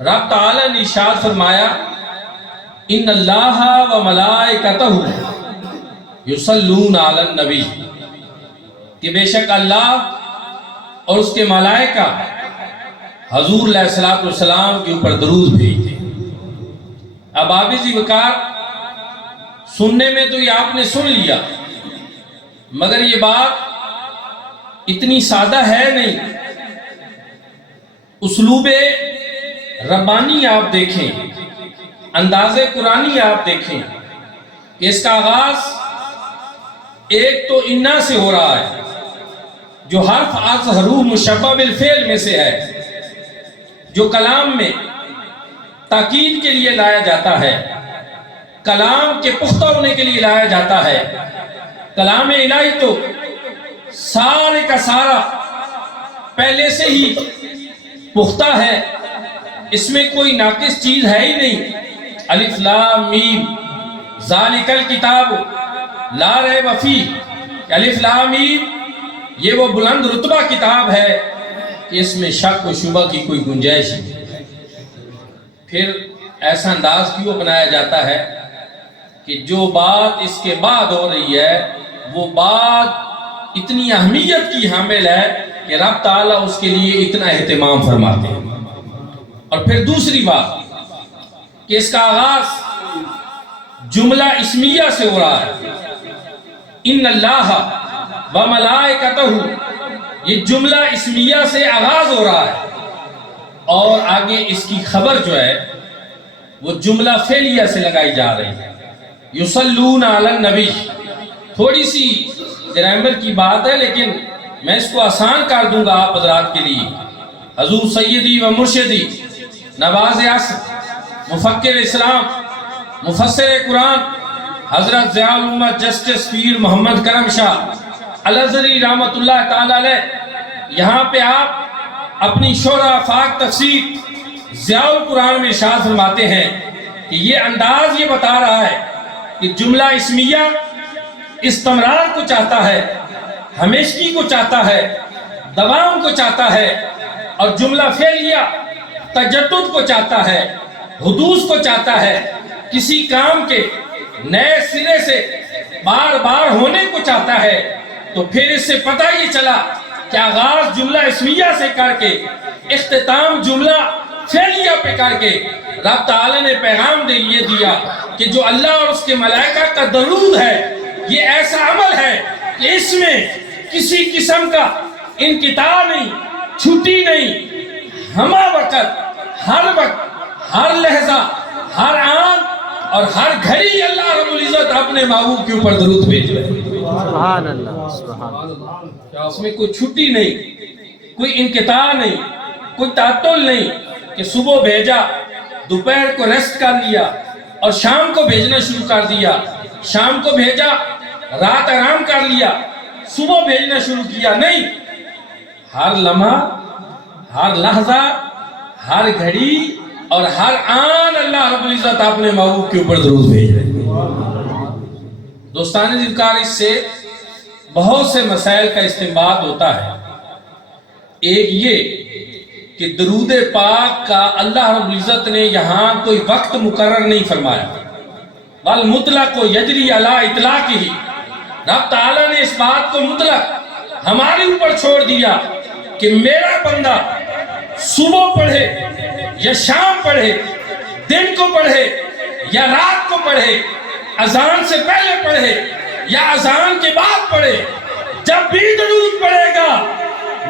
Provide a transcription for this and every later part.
رب تعالی نے ارشاد فرمایا ان اللہ و ملائکتہ یصلون علی النبی، کہ بے شک اللہ اور اس کے ملائکہ حضور علیہ السلام کے اوپر درود بھیجتے ہیں۔ اب عابد وقار سننے میں تو یہ آپ نے سن لیا، مگر یہ بات اتنی سادہ ہے نہیں۔ اسلوب ربانی آپ دیکھیں، انداز قرآنی آپ دیکھیں کہ اس کا آغاز ایک تو انا سے ہو رہا ہے جو حرف از حروف مشبہ بالفعل میں سے ہے، جو کلام میں تاکید کے لیے لایا جاتا ہے، کلام کے پختہ ہونے کے لیے لایا جاتا ہے۔ کلام الہی تو سارے کا سارا پہلے سے ہی پختہ ہے، اس میں کوئی ناقص چیز ہے ہی نہیں۔ الف لام میم ذالک الکتاب لا ریب فیہ، الف لام میم یہ وہ بلند رتبہ کتاب ہے کہ اس میں شک و شبہ کی کوئی گنجائش نہیں۔ پھر ایسا انداز کیوں بنایا جاتا ہے کہ جو بات اس کے بعد ہو رہی ہے وہ بات اتنی اہمیت کی حامل ہے کہ رب تعالیٰ اس کے لیے اتنا اہتمام فرماتے ہیں۔ اور پھر دوسری بات کہ اس کا آغاز جملہ اسمیہ سے ہو رہا ہے، ان اللہ و ملائکتہ، یہ جملہ اسمیہ سے آغاز ہو رہا ہے، اور آگے اس کی خبر جو ہے وہ جملہ فعلیہ سے لگائی جا رہی ہے، یصلون علی النبی۔ تھوڑی سی گرامر کی بات ہے لیکن میں اس کو آسان کر دوں گا آپ حضرات کے لیے۔ حضور سیدی و مرشدی نواز عصر مفکر اسلام مفسر قرآن حضرت ضیاء الامت جسٹس پیر محمد کرم شاہ الازہری رحمۃ اللہ تعالی علیہ، یہاں پہ آپ اپنی شرح آفاق تفسیر ضیاء القرآن میں ارشاد فرماتے ہیں کہ یہ انداز یہ بتا رہا ہے کہ جملہ اسمیہ استمرار کو چاہتا ہے، ہمیشگی کو چاہتا ہے، دوام کو چاہتا ہے، اور جملہ فعلیہ تجدد کو چاہتا ہے، حدوث کو چاہتا ہے، کسی کام کے نئے سرے سے بار بار ہونے کو چاہتا ہے۔ تو پھر اس سے پتہ یہ چلا کہ آغاز جملہ اسمیہ سے کر کے اختتام جملہ فعلیہ پہ کر کے رب تعالی نے پیغام یہ دیا کہ جو اللہ اور اس کے ملائکہ کا درود ہے یہ ایسا عمل ہے کہ اس میں کسی قسم کا انقطاع نہیں، چھٹی نہیں، ہمہ وقت ہر لحظہ ہر آن اور ہر گھڑی اللہ رب العزت اپنے محبوب کے اوپر درود بھیج رہے ہیں۔ سبحان اللہ، سبحان اللہ۔ کیا اس میں کوئی چھٹی نہیں، کوئی انقطاع نہیں، کوئی تعطل نہیں کہ صبح بھیجا، دوپہر کو ریسٹ کر لیا اور شام کو بھیجنا شروع کر دیا، شام کو بھیجا رات آرام کر لیا، صبح بھیجنا شروع کیا۔ نہیں، ہر لمحہ ہر لحظہ ہر گھڑی اور ہر آن اللہ رب العزت اپنے محبوب کے اوپر درود بھیج رہے ہیں۔ دوستان ذکر اس سے بہت سے مسائل کا استنباط ہوتا ہے۔ ایک یہ کہ درود پاک کا اللہ رب العزت نے یہاں کوئی وقت مقرر نہیں فرمایا، بل مطلق و یجری علی اطلاق ہی، رب تعالیٰ نے اس بات کو مطلق ہمارے اوپر چھوڑ دیا کہ میرا بندہ صبح پڑھے یا شام پڑھے، دن کو پڑھے یا رات کو پڑھے، اذان سے پہلے پڑھے یا اذان کے بعد پڑھے، جب بھی درود پڑھے گا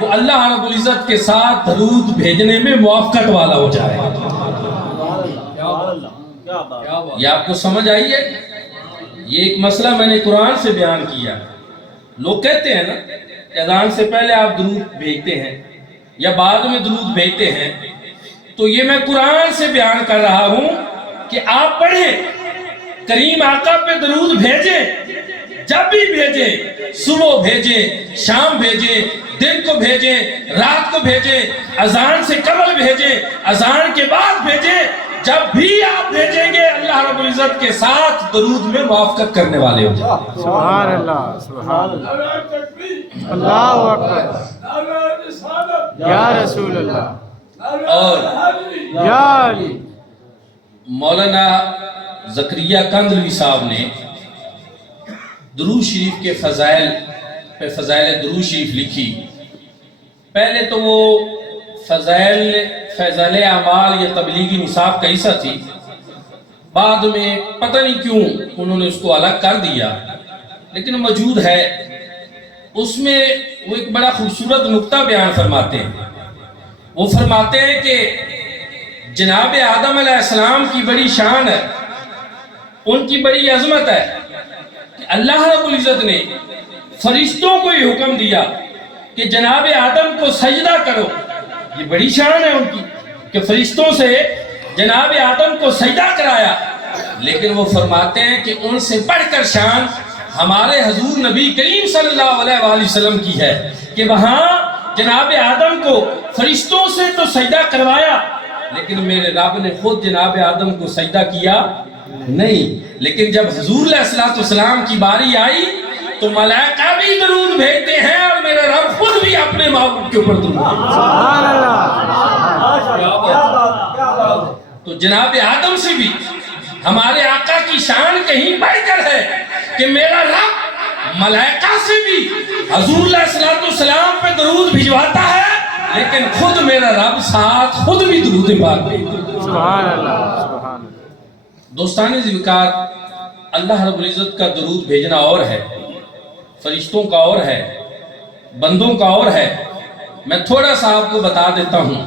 وہ اللہ رب العزت کے ساتھ درود بھیجنے میں موافقت والا ہو جائے۔ یہ آپ کو سمجھ آئی ہے؟ یہ ایک مسئلہ میں نے قرآن سے بیان کیا۔ لوگ کہتے ہیں نا کہ اذان سے پہلے آپ درود بھیجتے ہیں یا بعد میں درود بھیجتے ہیں، تو یہ میں قرآن سے بیان کر رہا ہوں کہ آپ پڑھیں، کریم آقا پہ درود بھیجیں، جب بھی بھیجیں، صبح بھیجیں، شام بھیجیں، دن کو بھیجیں، رات کو بھیجیں، اذان سے قبل بھیجیں، اذان کے بعد بھیجیں، جب بھی آپ بھیجیں گے اللہ رب العزت کے ساتھ درود میں موافقت کرنے والے ہو جائیں۔ سبحان اللہ، سبحان اللہ، اللہ اکبر، یا رسول اللہ۔ اور یا علی مولانا زکریا کندلوی صاحب نے درود شریف کے فضائل پہ فضائل درود شریف لکھی. پہلے تو وہ فضائل اعمال یا تبلیغی نصاب کا حصہ تھی، بعد میں پتہ نہیں کیوں انہوں نے اس کو الگ کر دیا، لیکن موجود ہے. اس میں وہ ایک بڑا خوبصورت نقطہ بیان فرماتے ہیں. وہ فرماتے ہیں کہ جناب آدم علیہ السلام کی بڑی شان ہے، ان کی بڑی عظمت ہے کہ اللہ رب العزت نے فرشتوں کو یہ حکم دیا کہ جناب آدم کو سجدہ کرو. یہ بڑی شان ہے ان کی کہ فرشتوں سے جناب آدم کو سجدہ کرایا. لیکن وہ فرماتے ہیں کہ ان سے بڑھ کر شان ہمارے حضور نبی کریم صلی اللہ علیہ وآلہ وسلم کی ہے کہ وہاں جناب آدم کو فرشتوں سے تو سجدہ کروایا، لیکن میرے رب نے خود جناب آدم کو سجدہ کیا نہیں. لیکن جب حضور علیہ السلام کی باری آئی تو ملائکہ بھی درود بھیجتے ہیں اور میرا رب خود بھی اپنے محبوب کے اوپر درود بھیجتے ہیں. سبحان اللہ. تو جناب آدم سے بھی ہمارے آقا کی شان کہیں بڑھ کر ہے کہ میرا رب ملائکہ سے بھی حضور علیہ السلام پہ درود بھجواتا ہے، لیکن خود میرا رب ساتھ خود بھی درود پاک بھیجتا ہے. سبحان اللہ. سبحان اللہ. دوستان ذوالفقار، اللہ رب العزت کا درود بھیجنا اور ہے، فرشتوں کا اور ہے، بندوں کا اور ہے. میں تھوڑا سا آپ کو بتا دیتا ہوں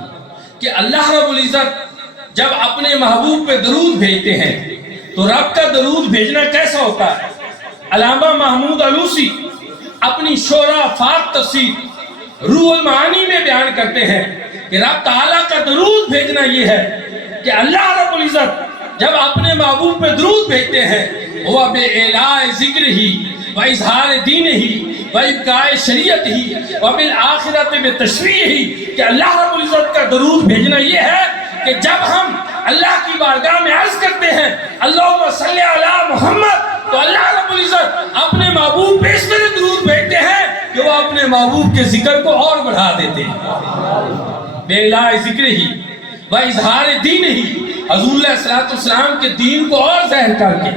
کہ اللہ رب العزت جب اپنے محبوب پہ درود بھیجتے ہیں تو رب کا درود بھیجنا کیسا ہوتا ہے. علامہ محمود علوسی اپنی شورا فات تفسیر روح المعانی میں بیان کرتے ہیں کہ رب تعالیٰ کا درود بھیجنا یہ ہے کہ اللہ رب العزت جب اپنے محبوب پہ درود بھیجتے ہیں وہ بے اعلاء ذکر ہی و اظہار دین ہی و ابقاء شریعت ہی و بالآخرت بتشریع ہی، کہ اللہ رب العزت کا درود بھیجنا یہ ہے کہ جب ہم اللہ کی بارگاہ میں عرض کرتے ہیں اللہم صلی علی محمد، تو اللہ رب العزت اپنے محبوب پہ اس طرح درود بھیجتے ہیں کہ وہ اپنے محبوب کے ذکر کو اور بڑھا دیتے ہیں. بے اعلاء ذکر ہی و اظہار دین ہی، حضور علیہ السلام کے دین کو اور ظاہر کر کے،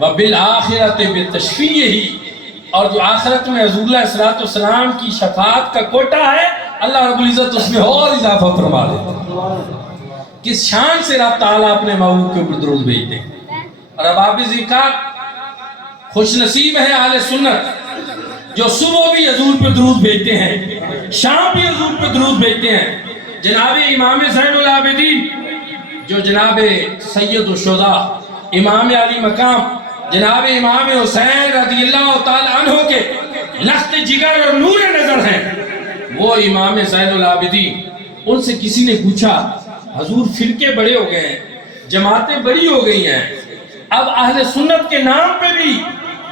و بالآخرت بتشفیع ہی، اور جو آخرت میں حضور علیہ السلام کی شفاعت کا کوٹہ ہے اللہ رب العزت اس میں اور اضافہ فرما دیتے ہیں. کس شان سے رب تعالیٰ اپنے محبوب کے اوپر درود بھیجتے ہیں. اور اب آپ ذکر خوش نصیب ہے اہل سنت جو صبح بھی حضور پہ درود بھیجتے ہیں، شام بھی حضور پہ درود بھیجتے ہیں. جناب امام زین العابدین جو جناب سید الشہداء امام علی مقام جناب امام حسین رضی اللہ تعالی عنہ کے لخت جگر اور نور نظر ہیں، وہ امام زین العابدین، ان سے کسی نے پوچھا حضور فرقے بڑے ہو گئے ہیں، جماعتیں بڑی ہو گئی ہیں، اب اہل سنت کے نام پہ بھی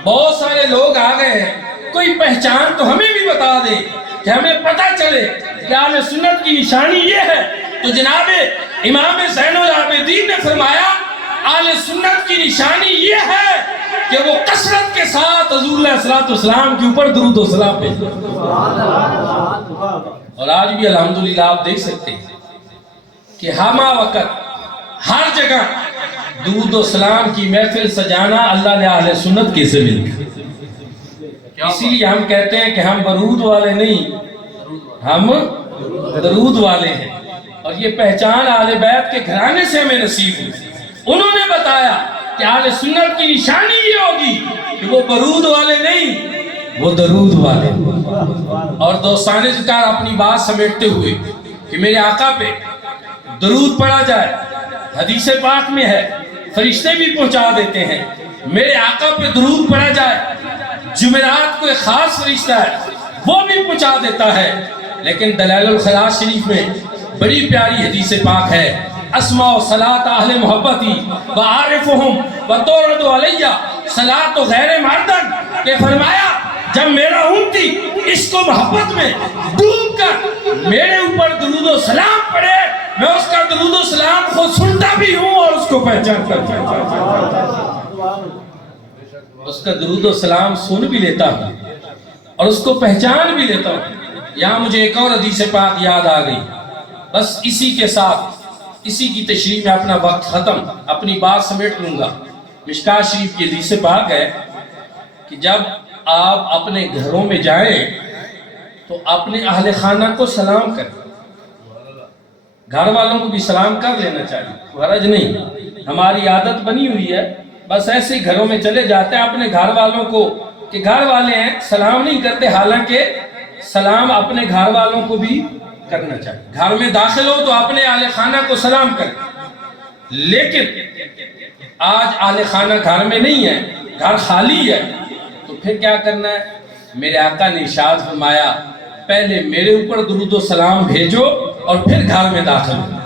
بہت سارے لوگ آ گئے ہیں، کوئی پہچان تو ہمیں بھی بتا دے کہ ہمیں پتہ چلے کہ اہل سنت کی نشانی یہ ہے. تو جناب امام زین العابدین نے فرمایا اہل سنت کی نشانی یہ ہے کہ وہ کثرت کے ساتھ حضور علیہ السلام کے اوپر درود و سلام بھیجتے ہیں. اور آج بھی الحمدللہ آپ دیکھ سکتے ہیں کہ ہمہ وقت ہر جگہ درود و سلام کی محفل سجانا اللہ نے اہل سنت کے سے مل گیا. اسی لیے ہم کہتے ہیں کہ ہم برود والے نہیں، ہم درود والے ہیں. اور یہ پہچان اہل بیت کے گھرانے سے ہمیں نصیب ہوئی. انہوں نے بتایا کہ اہل سنت کی نشانی یہ ہوگی کہ وہ برود والے نہیں، وہ درود والے. اور دوستان ذکر اپنی بات سمیٹتے ہوئے کہ میرے آقا پہ درود پڑھا جائے، حدیث پاک میں ہے، فرشتے بھی پہنچا دیتے ہیں. میرے آقا پہ درود پڑھا جائے، جمعرات کو ایک خاص فرشتہ ہے وہ بھی پہنچا دیتا ہے. لیکن دلائل الخلاص شریف میں بڑی پیاری حدیث پاک ہے، اسماء و صلاۃ اہل محبتی و عارفہم و تورد علیہ صلاۃ غیر مردن، کہ فرمایا جب میرا امتی اس کو محبت میں ڈوب کر میرے اوپر درود و سلام پڑھے، میں اس کا درود و سلام خود سنتا بھی ہوں اور اس کو پہچان کرتا ہوں. اس کا درود و سلام سن بھی لیتا ہوں اور اس کو پہچان بھی لیتا ہوں. یہاں مجھے ایک اور حدیث پاک یاد آ گئی بس اسی کے ساتھ اسی کی تشریح میں اپنا وقت ختم، اپنی بات سمیٹ لوں گا۔ مشکاہ شریف کی حدیث پاک ہے کہ جب آپ اپنے گھروں میں جائیں تو اپنے اہل خانہ کو سلام کریں، گھر والوں کو بھی سلام کر لینا چاہیے، غرض نہیں، ہماری عادت بنی ہوئی ہے بس ایسے ہی گھروں میں چلے جاتے ہیں اپنے گھر والوں کو کہ گھر والے ہیں سلام نہیں کرتے، حالانکہ سلام اپنے گھر والوں کو بھی کرنا چاہیے۔ گھر میں داخل ہو تو اپنے اہل خانہ کو سلام کریں، لیکن آج اہل خانہ گھر میں نہیں ہے، گھر خالی ہے، تو پھر کیا کرنا ہے؟ میرے آقا نے ارشاد فرمایا پہلے میرے اوپر درود و سلام بھیجو اور پھر گھر میں داخل ہو۔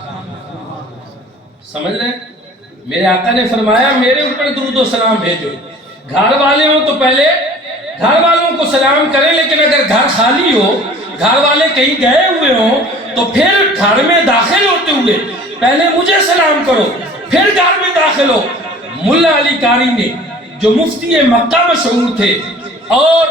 سمجھ رہے ہیں؟ میرے آقا نے فرمایا میرے اوپر درود و سلام بھیجو، گھر والے ہوں تو پہلے گھر والوں کو سلام کریں، لیکن اگر گھر خالی ہو، گھر والے کہیں گئے ہوئے ہوں تو پھر گھر میں داخل ہوتے ہوئے پہلے مجھے سلام کرو پھر گھر میں داخل ہو۔ ملا علی قاری نے جو مفتی مکہ مشہور تھے اور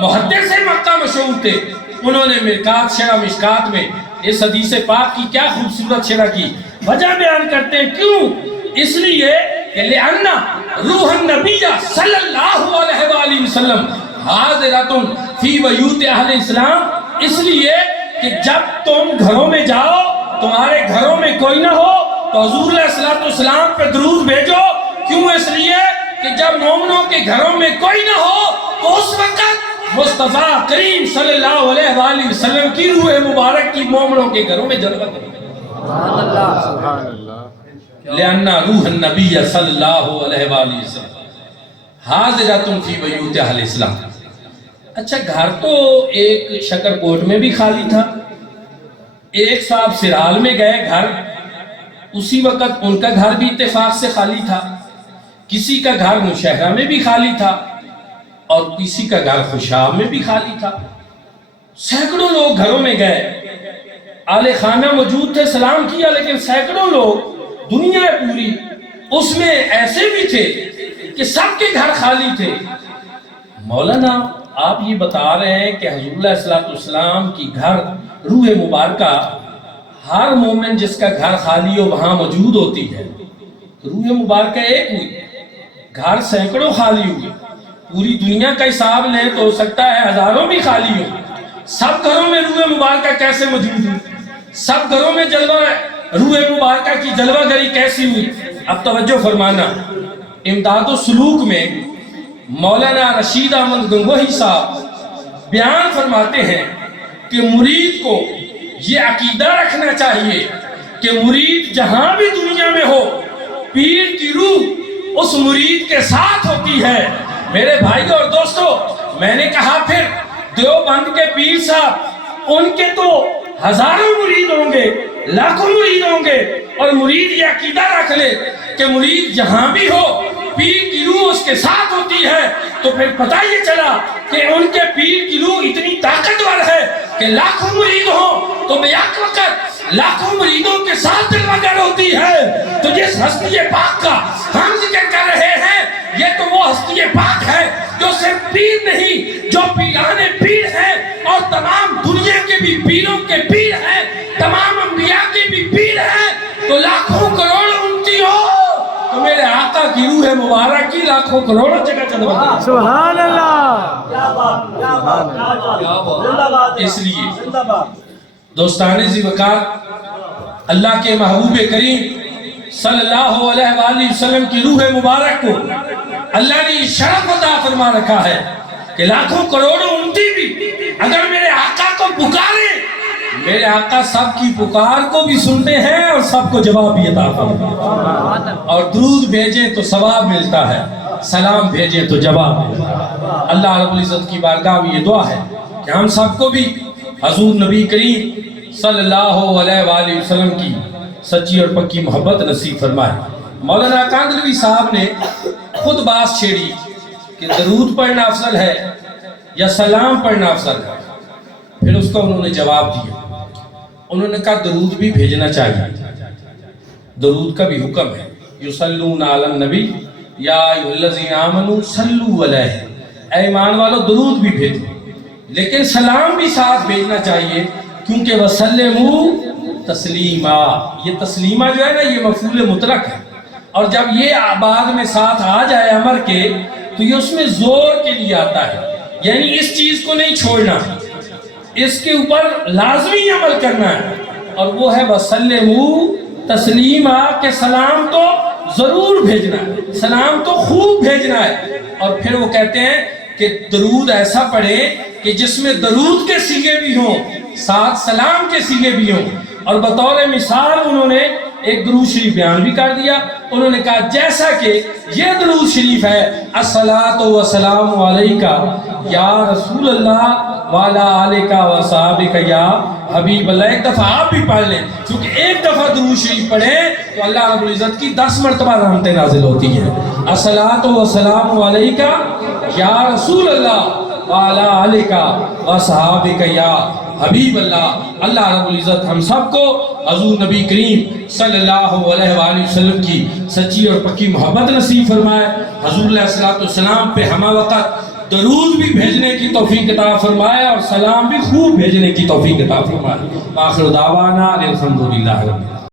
محدث مکہ مشہور تھے، انہوں نے مرکات شرح مشکات میں اس حدیث پاک کی کیا خوبصورت شرح کی، وجہ بیان کرتے ہیں کیوں؟ اس لیے کہ لأن روح النبی صلی اللہ علیہ وآلہ وسلم حاضرۃ فی بیوت اہل اسلام، اس لیے کہ جب تم گھروں میں جاؤ تمہارے گھروں میں کوئی نہ ہو تو حضور علیہ السلام پہ درود بھیجو۔ کیوں؟ اس لیے کہ جب مومنوں کے گھروں میں کوئی نہ ہو تو اس وقت مصطفیٰ کریم صلی اللہ علیہ وآلہ وسلم کی روح مبارک کی مومنوں کے گھروں میں جلوہ کرے۔ سبحان اللہ۔ لأن روح النبی صلی اللہ علیہ وآلہ وسلم حاضرۃ فی بیوت اہل اسلام۔ اچھا، گھر تو ایک شکر کوٹ میں بھی خالی تھا، ایک صاحب سرال میں گئے گھر، اسی وقت ان کا گھر بھی اتفاق سے خالی تھا، کسی کا گھر نوشہرہ میں بھی خالی تھا اور کسی کا گھر خوشاب میں بھی خالی تھا۔ سینکڑوں لوگ گھروں میں گئے، اہل خانہ موجود تھے، سلام کیا، لیکن سینکڑوں لوگ، دنیا پوری، اس میں ایسے بھی تھے کہ سب کے گھر خالی تھے۔ مولانا آپ یہ بتا رہے ہیں کہ حضور علیہ السلام کی گھر روح مبارکہ ہر مومن جس کا گھر خالی ہو وہاں موجود ہوتی ہے، تو روح مبارکہ ایک ہوئی، گھر سینکڑوں خالی ہوئے، پوری دنیا کا حساب لیں تو ہو سکتا ہے ہزاروں بھی خالی ہو، سب گھروں میں روح مبارکہ کیسے موجود ہوئی؟ سب گھروں میں جلوہ روح مبارکہ کی جلوہ گری کیسی ہوئی؟ اب توجہ فرمانا، امداد و سلوک میں مولانا رشید احمد گنگوہی صاحب بیان فرماتے ہیں کہ مرید کو یہ عقیدہ رکھنا چاہیے کہ مرید جہاں بھی دنیا میں ہو پیر کی روح اس مرید کے ساتھ ہوتی ہے۔ میرے بھائی اور دوستو، میں نے کہا پھر دیوبند کے پیر صاحب ان کے تو ہزاروں مرید ہوں گے، لاکھوں مرید ہوں گے، اور مرید یہ عقیدہ رکھ لے کہ مرید جہاں بھی ہو پیر کی روح اس کے ساتھ ہوتی ہے، تو پھر پتہ یہ چلا کہ ان کے پیر کی روح اتنی طاقتور ہے کہ لاکھوں مرید ہوں تو بیک وقت لاکھوں مریدوں کے ساتھ جلوہ گر ہوتی ہے۔ تو جس ہستی پاک کا ہم ذکر کر رہے ہیں، یہ تو وہ ہستی پاک ہے جو صرف پیر نہیں، جو پیران پیر ہیں اور تمام دنیا کے بھی پیروں کے پیر ہیں، تمام انبیاء کے بھی پیر ہیں۔ تو لاکھوں کروڑ امتی ہو تو میرے آقا کی روح مبارک کی لاکھوں کروڑوں جگہ جلوہ کرے۔ سبحان اللہ۔ اس لیے دوستان ذی وقار، اللہ کے محبوب کریم صلی اللہ علیہ وآلہ وسلم کی روح مبارک کو اللہ نے شرف عطا فرما رکھا ہے کہ لاکھوں کروڑوں امتی بھی اگر میرے آقا کو پکارے، میرے آقا سب کی پکار کو بھی سنتے ہیں اور سب کو جواب بھی عطا فرماتے ہیں، اور درود بھیجیں تو ثواب ملتا ہے، سلام بھیجیں تو جواب ملتا ہے۔ اللہ رب العزت کی بارگاہ میں یہ دعا ہے کہ ہم سب کو بھی حضور نبی کریم صلی اللہ علیہ وآلہ وسلم کی سچی اور پکی محبت نصیب فرمائے۔ مولانا کاندھلوی صاحب نے خود بات چھیڑی کہ درود پڑھنا افضل ہے یا سلام پڑھنا افضل ہے، پھر اس کو انہوں نے جواب دیا، انہوں نے کہا درود بھی بھیجنا چاہیے، درود کا بھی حکم ہے، یصلون علی النبی یا ایھا الذین آمنوا صلوا علیہ، اے ایمان والو درود بھی بھیجو، لیکن سلام بھی ساتھ بھیجنا چاہیے، کیونکہ وسلموا تسلیما. یہ تسلیمہ جو ہے نا یہ مفعول مطلق ہے، اور جب یہ بعد میں ساتھ آ جائے امر کے تو یہ اس میں زور کے لیے آتا ہے، یعنی اس چیز کو نہیں چھوڑنا، اس کے اوپر لازمی عمل کرنا ہے، اور وہ ہے وَسَلِّمُوا تسلیما، کہ سلام تو ضرور بھیجنا ہے، سلام تو خوب بھیجنا ہے. اور پھر وہ کہتے ہیں کہ درود ایسا پڑھے کہ جس میں درود کے صیغے بھی ہوں، ساتھ سلام کے صیغے بھی ہوں. اور بطور مثال انہوں نے ایک درود شریف بیان بھی کر دیا. انہوں نے کہا جیسا کہ یہ درود شریف ہے الصلاۃ والسلام علیکہ یا رسول اللہ وعلی آلک وصحبک یا حبیب اللہ. ایک دفعہ آپ بھی پڑھ لیں، کیونکہ ایک دفعہ درود شریف پڑھیں تو اللہ رب العزت کی 10 مرتبہ رحمتیں نازل ہوتی ہیں. الصلاۃ والسلام علیکہ یا رسول اللہ وعلی آلک وصحبک یا حبیب اللہ. اللہ رب العزت ہم سب کو حضور نبی کریم صلی اللہ علیہ وآلہ وسلم کی سچی اور پکی محبت نصیب فرمائے. حضور علیہ السلام پہ ہمہ وقت درود بھی بھیجنے کی توفیق عطا فرمائے اور سلام بھی خوب بھیجنے کی توفیق عطا فرمائے. آخر دعوانا الحمدللہ رب العالمین.